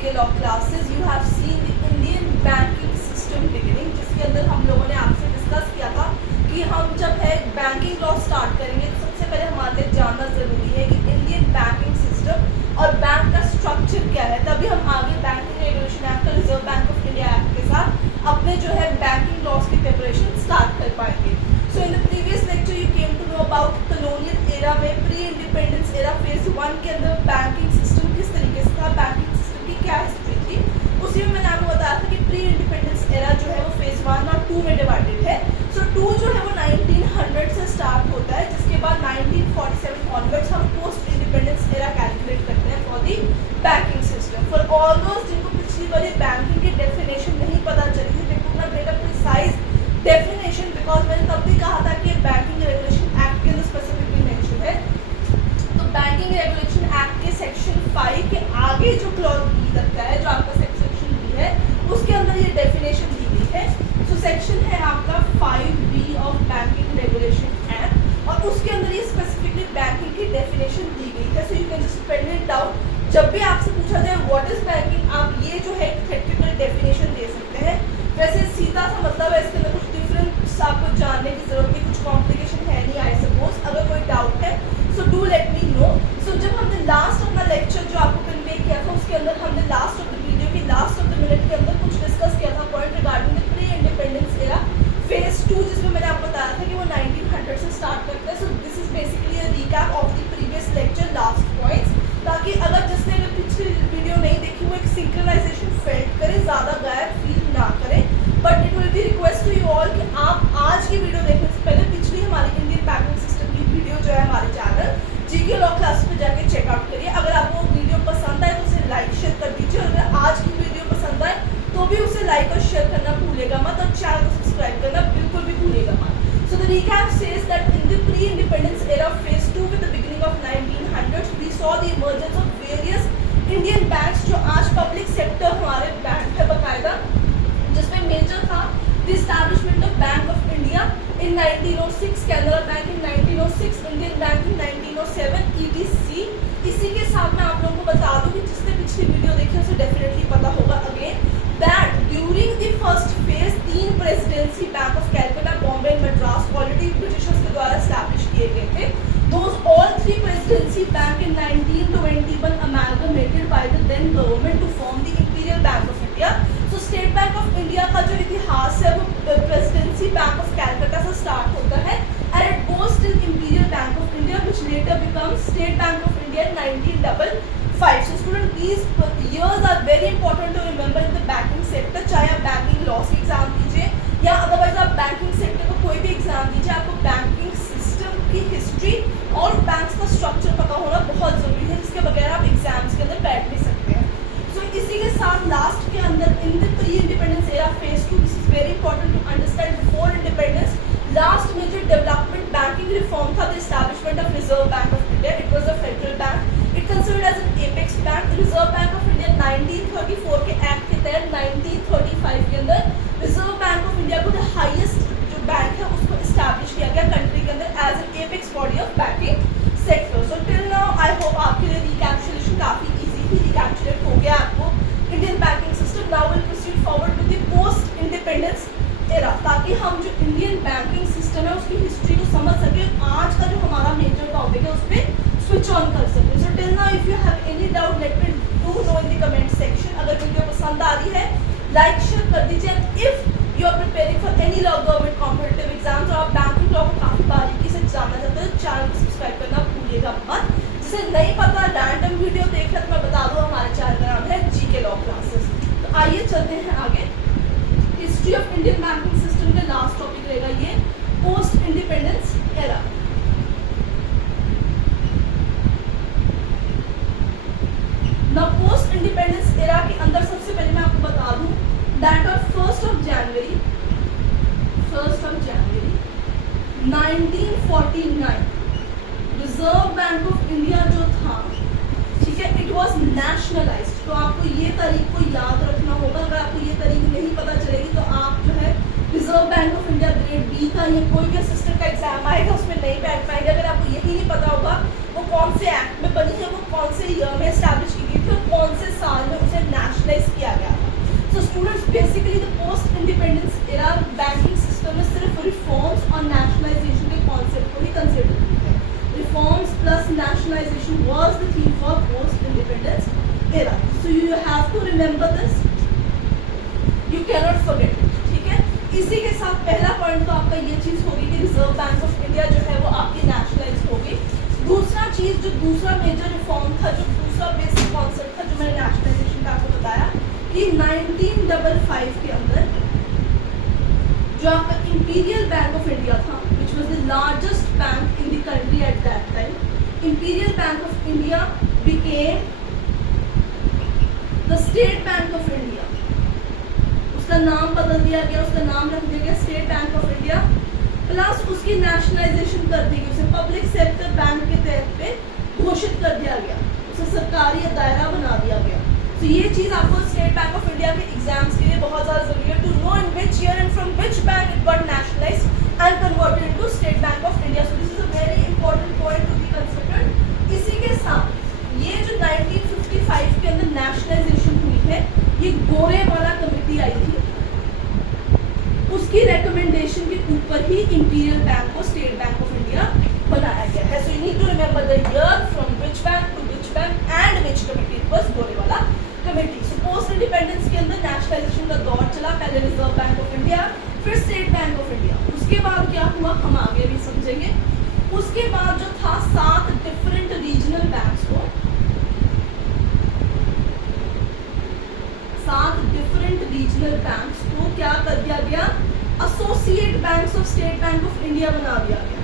GK law classes you have seen the Indian banking system beginning, जिसके अंदर हम लोगों ने आपसे डिस्कस किया था कि हम जब है बैंकिंग लॉ स्टार्ट करेंगे तो सबसे पहले हमारे लिए जानना ज़रूरी है कि इंडियन बैंकिंग सिस्टम और बैंक का स्ट्रक्चर क्या है, तभी हम आगे बैंकिंग रेगुलेशन एक्ट और Reserve Bank of India act के साथ अपने जो है बैंकिंग लॉज की प्रिपरेशन स्टार्ट कर पाएंगे। So in the previous lecture you came to know about colonial era में प्री इंडिपेंडेंस एरा फेज 1 के अंदर बैंकिंग सिस्टम किस तरीके से था, बैंकिंग सिस्टम की क्या हिस्ट्री थी। उसी में मैंने आपको बताया था कि प्री इंडिपेंडेंस एरा जो है वो फेज 1 और 2 में डिवाइडेड है। सो 2 जो है वो 1900 से स्टार्ट होता है, जिसके बाद 1947 ऑनवर्ड्स हम पोस्ट इंडिपेंडेंस एरा कैलकुलेट करते हैं for the banking system. For all those जिनको पिछली वाली बैंकिंग की डेफिनेशन नहीं पता चली थी, they could not get a precise definition, because मैंने तब भी कहा था कि बैंकिंग रेगुलेशन एक्ट के अंदर स्पेसिफिकली मेंशन है। तो बैंकिंग रेगुलेशन एक्ट के सेक्शन 5 के आगे जो क्लॉज बी लगता है, जो आपका सेक्शन बी है, उसके अंदर ये डेफिनेशन दी गई है। सो सेक्शन है आपका 5B of banking regulation act, और उसके अंदर ये स्पेसिफिकली बैंकिंग की डेफिनेशन दी गई है। So you can just pen it down, जब भी आपसे पूछा जाए व्हाट इज बैंकिंग, आप ये जो है थेटिकल डेफिनेशन दे सकते हैं। वैसे सीधा सा मतलब है, इसके अंदर कुछ डिफरेंट आपको जानने की जरूरत नहीं, कुछ कॉम्प्लिकेशन है नहीं आई सपोज। अगर कोई डाउट है so do let me know. So जब हमने लास्ट अपना लेक्चर जो आपको कन्वे किया था, उसके अंदर हमने लास्ट ऑफ द वीडियो की लास्ट ऑफ द मिनट के अंदर कुछ डिस्कस किया था point regarding the pre independence era phase 2, जिसमें मैंने आपको बताया था कि वो 1900 से स्टार्ट करता है। सो this is basically a recap of the previous lecture last points, ताकि अगर जिसने अगर पिछली वीडियो नहीं देखी वो एक सिंक्रोनाइजेशन फेल्ट करे, ज़्यादा गायब फील ना करे। But it will be request to you all कि आप आज की वीडियो देखने से पहले पिछली हमारी इंडियन बैंकिंग सिस्टम की वीडियो जो है हमारे चैनल GK लॉ क्लास पे जाके चेकआउट करिए। अगर आपको वीडियो पसंद आए तो उसे लाइक शेयर कर दीजिए, और अगर आज की वीडियो पसंद आए तो भी उसे लाइक और शेयर करना भूलेगा मत, और चैनल को सब्सक्राइब करना बिल्कुल भी भूलेगा मत। So the recap says that in the pre independence era phase 2 with the beginning of 1900 we saw the emergence of various Indian banks, जो आज पब्लिक सेक्टर हमारे बैंक है बकायदा, जिसमें मेजर था the establishment of bank of India in 1906, Canara bank in 1906, Indian bank in 1907 ETC। इसी के साथ मैं आप लोगों को बता दूं कि जिसने पिछली वीडियो देखी उसे डेफिनेटली पता होगा again that during the first phase 3 presidency bank of Calcutta, Bombay and Madras already Britishers के द्वारा एस्टैब्लिश किए गए थे। Those all 3 presidency bank in 1921 amalgamated by the then government to form the Imperial Bank of India. So State Bank of India का जो इतिहास है वो प्रेसिडेंसी बैंक ऑफ कैलकाटा से स्टार्ट होता है, and it goes till Imperial Bank of India, which later becomes State Bank of India in 1955. So student, these years are very important to remember in the banking sector. चाहे आप banking law के exam दीजिए या otherwise आप banking sector का कोई भी exam दीजिए, आपको बैंकिंग सिस्टम की हिस्ट्री और बैंक्स का स्ट्रक्चर पता होना बहुत ज़रूरी है, जिसके बगैर आप एग्जाम्स के अंदर बैठ नहीं सकते हैं। सो इसी के साथ लास्ट के अंदर in the pre independence era phase 2, this is very important to understand before independence, last major development banking reform था the establishment of Reserve Bank of India. It was a federal bank, it considered as an apex bank. Reserve Bank of India 1934 के act के तहत 1935 के अंदर Reserve Bank of India को the highest जो bank है उसको एस्टैब्लिश किया गया कंट्री के अंदर as an apex body of banking sector. So till now I hope आपके लिए रिकैप्चुलेशन काफ़ी इजी थी, रिकैप्चुलेट हो गया आपको Indian banking system. Now will proceed forward to the post independence era, ताकि हम जो इंडियन बैंकिंग सिस्टम है उसकी हिस्ट्री को समझ सकें, आज का जो हमारा मेजर टॉपिक है उस पर स्विच ऑन कर सकें। So till now if you have any doubt let me do know in the comment section. अगर वीडियो पसंद आ रही है लाइक शेयर कर दीजिए। If you are preparing for any law government competitive exams और आप बैंकिंग लॉ को काफ़ी बारीकी से जानना चाहते हैं, चैनल को सब्सक्राइब करना भूलिएगा मत। जिसे नहीं पता रैंडम वीडियो देख रहे तो मैं बता दूँ हमारे चैनल का नाम है GK लॉ क्लासेस। तो आइए चलते हैं आगे। History of Indian banking system का लास्ट टॉपिक रहेगा ये पोस्ट इंडिपेंडेंस एरा। ना पोस्ट इंडिपेंडेंस एरा के अंदर सबसे पहले मैं आपको बता दूं that on 1st of January 1949 reserve Bank of India जो था, ठीक है, इट वाज नेशनलाइज्ड। तो आपको ये तारीख को याद रखना होगा। अगर आपको ये तारीख नहीं पता चलेगी तो आप जो है Reserve Bank of India grade B का या कोई भी असिस्टेंट का एग्जाम आएगा उसमें नहीं बैठ पाएंगे। अगर आपको यही नहीं पता होगा वो कौन से एक्ट में बनी है, वो कौन से ईयर में एस्टैब्लिश की गई थी और कौन से साल में उसे national era. So you have to remember this. You cannot forget it. ठीक है, इसी के साथ पहला पॉइंट तो आपका ये चीज़ होगी कि रिजर्व बैंक ऑफ इंडिया जो है वो आपकी नेशनलाइज होगी। दूसरा चीज़ जो दूसरा मेजर रिफॉर्म था, जो दूसरा बेसिक कॉन्सेप्ट था जो मैंने नेशनलाइजेशन का आपको बताया कि 1955 के अंदर जो आपका इंपीरियल बैंक ऑफ इंडिया था, which was the largest bank in the country at that time, imperial bank of India became the state Bank of India. उसका नाम बदल दिया गया, उसका नाम रख दिया गया state Bank of India, plus उसकी नेशनलाइजेशन कर दी गई, उसे पब्लिक सेक्टर बैंक के तहत पे घोषित कर दिया गया, उसे सरकारी दायरा बना दिया गया। तो ये चीज़ आपको स्टेट बैंक ऑफ इंडिया के एग्जाम्स के लिए बहुत ज़्यादा जरूरी है, to know in which year and from which bank it got nationalised and converted into State Bank of India. So this is a very important point to be considered. इसी के साथ ये जो 1955 के अंदर नेशनलाइजेशन हुई है, ये गोरेवाला कमेटी आई थी, उसकी रिकमेंडेशन के ऊपर ही इंपीरियल बैंक को स्टेट बैंक ऑफ इंडिया बनाया गया है। So you need to remember the year, from which bank to which bank and which committee, it was Gorewala committee. So post independence के अंदर नेशनलाइजेशन का दौर चला, पहले रिजर्व बैंक ऑफ इंडिया, फिर स्टेट बैंक ऑफ इंडिया। उसके बाद क्या हुआ हम आगे भी समझेंगे। उसके बाद जो था 7 डिफरेंट रीजनल बैंक्स को, 7 डिफरेंट रीजनल बैंक्स को क्या कर दिया गया, associate banks of state Bank of India बना दिया गया।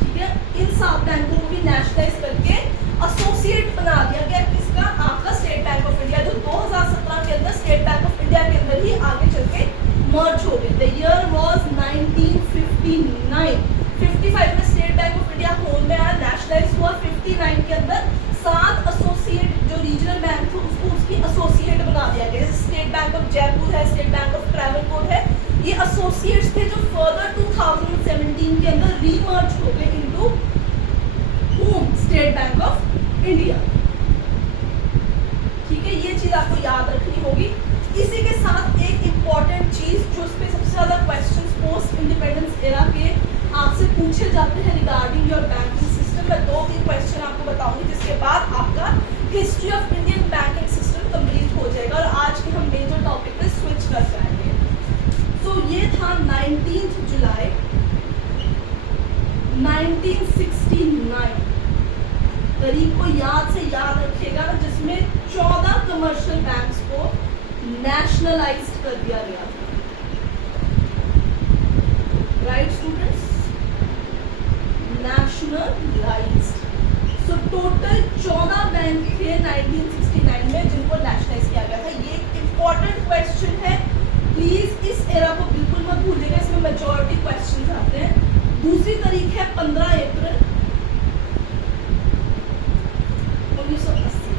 ठीक है, इन 7 बैंकों को भी नेशनलाइज करके एसोसिएट बना दिया गया, किसका, आपका स्टेट बैंक ऑफ इंडिया, जो 2017 के अंदर स्टेट बैंक ऑफ इंडिया के अंदर ही आगे चल के मर्ज हो गए। The year was 1959। 55 में स्टेट बैंक ऑफ इंडिया होल में आया, नेशनलाइज हुआ। 59 के अंदर 7 एसोसिएट जो रीजनल बैंक थे उसको उसकी एसोसिएट बना दिया गया। जैसे स्टेट बैंक ऑफ जयपुर है, स्टेट बैंक ऑफ ट्रैवलकोट है, ये एसोसिएट्स थे जो फर्दर 2017 के अंदर रीमर्ज हो गए into State Bank of India. ठीक है, ये चीज आपको याद रखनी होगी। इसी के साथ एक इम्पॉर्टेंट चीज जो इस पे सबसे ज्यादा क्वेश्चंस पोस्ट इंडिपेंडेंस एरा के आपसे पूछे जाते हैं रिगार्डिंग योर बैंकिंग सिस्टम। मैं 2-3 क्वेश्चन आपको बताऊंगी, जिसके बाद आपका history of Indian banking system complete हो जाएगा और आज के हम मेजर टॉपिक पे स्विच कर जाएंगे। तो ये था 19 जुलाई 1969, तारीख को याद से याद रखिएगा, जिसमें 14 कमर्शियल बैंक्स को नेशनलाइज कर दिया गया था। Right students, nationalised. So total 14 bank थे 1969 में जिनको नेशनलाइज किया गया था। ये इंपॉर्टेंट क्वेश्चन है, प्लीज इस एरा को बिल्कुल मत भूलिएगा, इसमें मेजॉरिटी क्वेश्चन आते हैं। दूसरी तारीख है 15 अप्रैल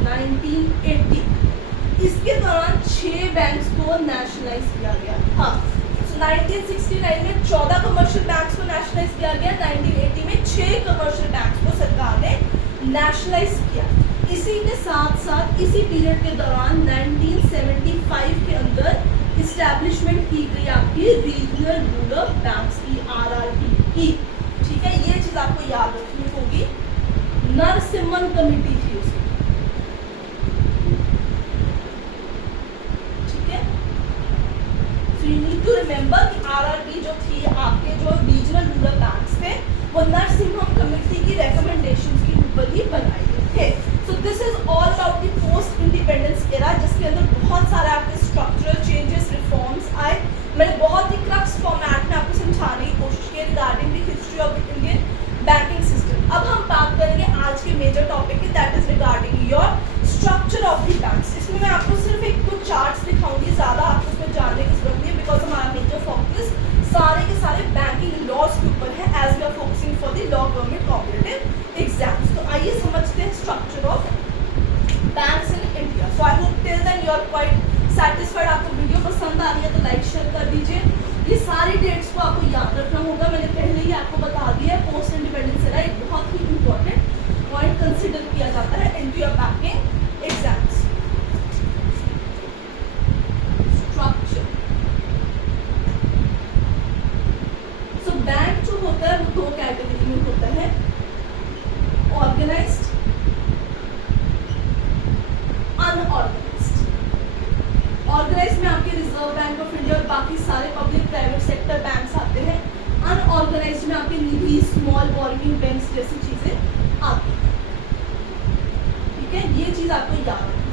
1980। इसके दौरान 6 बैंक्स को नेशनलाइज किया गया था। 1969 में 14 कमर्शियल बैंक्स को नेशनलाइज किया गया, 1980 में 6 कमर्शियल बैंक्स को सरकार ने नेशनलाइज किया। इसी के साथ साथ इसी पीरियड के दौरान 1975 के अंदर इस्टेब्लिशमेंट की गई आपकी रीजनल रूरल बैंक्स की, RRB की। ठीक है, ये चीज आपको याद रखनी होगी। नरसिम्हन कमेटी थी उसकी। ठीक है, so you need to remember कि RRB जो थी, आपके जो रीजनल रूरल बैंक्स थे, वो नरसिम्हन कमेटी की रिकमेंडेशंस के ऊपर ही बनाए गए थे। सो this is all about the post independence era, जिसके अंदर बहुत सारे आपके स्ट्रक्चरल चेंजेस, रिफॉर्म्स आए। मैंने बहुत ही क्रक्स फॉर्मेट में आपको समझाने की कोशिश की regarding the history of the Indian banking system. अब हम बात करेंगे आज के मेजर टॉपिक की, that is regarding your structure of the banks. इसमें मैं आपको सिर्फ 1-2 चार्ट्स दिखाऊंगी, ज़्यादा आपको इसमें जानने की जरूरत नहीं है, बिकॉज हमारा मेजर फोकस सारे के सारे बैंकिंग लॉज के ऊपर है, as we are focusing for the law government competitive exams. तो आइए समझते हैं structure of banks in India. So I hope till then you are quite satisfied. आपको वीडियो पसंद आ रही है तो लाइक शेयर कर दीजिए। ये सारी डेट्स को आपको याद रखना होगा, मैंने पहले ही आपको बता दिया है। पोस्ट इंडिपेंडेंस एरा एक बहुत ही इंपॉर्टेंट पॉइंट कंसिडर किया जाता है into your banking exams. Structure. So bank जो होता है वो 2 कैटेगरी में होता है, ऑर्गेनाइज्ड चीज आपको याद है।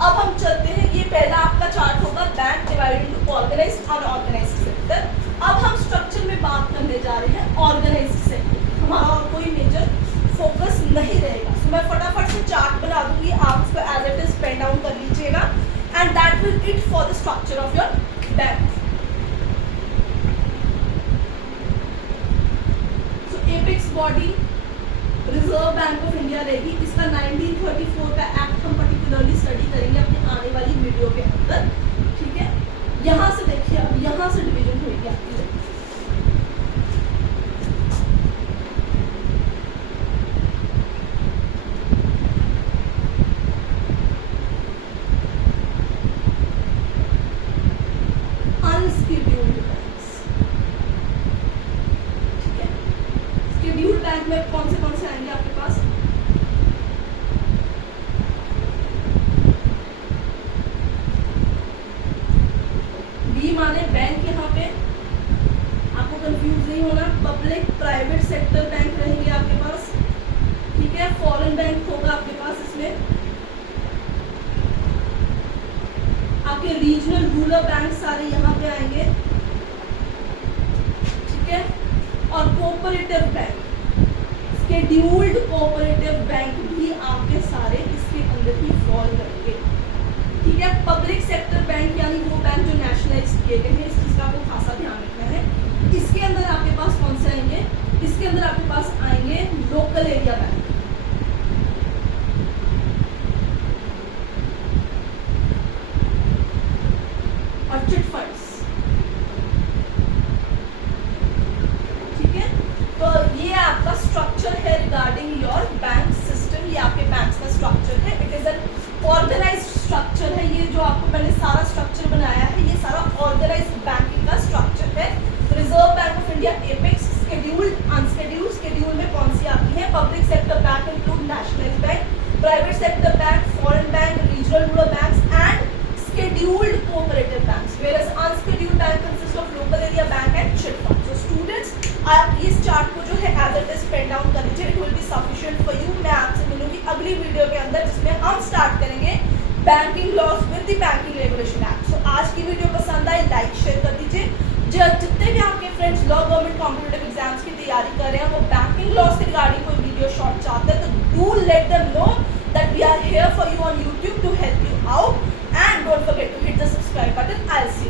अब हम चलते हैं, ये पहला आपका चार्ट होगा bank divided into organised unorganised sector. अब हम स्ट्रक्चर में बात करने जा रहे हैं ऑर्गेनाइज्ड सेक्टर, हमारा और कोई मेजर फोकस नहीं रहेगा। तो मैं फटाफट से चार्ट बना दूंगी, आप उसको as it is pen down कर लीजिएगा and that will it for the structure of your bank. So apex body Reserve Bank of India रहेगी। इसका 1934 का एक्ट हम पर्टिकुलरली स्टडी करेंगे अपनी आने वाली वीडियो के अंदर, ठीक है। यहाँ से देखिए, अब यहाँ से डिवीजन होगी आपकी। अनस्केड्यूल्ड बैंक्स, ठीक है। स्केड्यूल्ड बैंक में कौन से आएंगे आपके पास? बी माने बैंक, यहाँ पे आपको कंफ्यूज नहीं होना, पब्लिक प्राइवेट सेक्टर बैंक रहेंगे आपके पास, ठीक है। फॉरेन बैंक होगा आपके पास, इसमें आपके रीजनल रूरल बैंक सारे यहाँ पे आएंगे, ठीक है। और cooperative bank, scheduled cooperative bank भी आपके सारे इसके अंदर ही फॉल करेंगे, ठीक है। पब्लिक सेक्टर बैंक यानी वो बैंक जो नेशनलाइज किए गए हैं, इस चीज का आपको खासा ध्यान रखना है। इसके अंदर आपके पास कौन से आएंगे? इसके अंदर आपके पास आएंगे लोकल एरिया बैंक, और चिट फंड्स, ठीक है। तो ये आपका स्ट्रक्चर है रिगार्डिंग योर बैंक सिस्टम, ये आपके बैंक का स्ट्रक्चर है। It is an organised structure है, ये जो आपको मैंने सारा स्ट्रक्चर बनाया है ये सारा ऑर्गेनाइज्ड बैंकिंग का स्ट्रक्चर है। Reserve Bank of India, apex, scheduled, unscheduled. Schedule में कौन सी आती है? Public sector bank include nationalised bank, private sector bank, foreign bank, regional rural banks and scheduled cooperative banks, whereas unscheduled bank consist of local area bank and chit fund. So students, आप इस chart को जो है as it is pen down कर लीजिए, it will be sufficient for you। मैं आपसे मिलूंगी अगली वीडियो के अंदर जिसमें हम स्टार्ट करेंगे banking laws with the banking regulation act. So आज की वीडियो पसंद आई, लाइक शेयर कर दीजिए। जितने भी आपके friends law government competitive exams की तैयारी कर रहे हैं, वो बैंकिंग लॉज के रिगार्डिंग कोई वीडियो शॉर्ट चाहते हैं, तो do let them know that we are here for you on YouTube to help you out, and don't forget to hit the subscribe button। I'll see you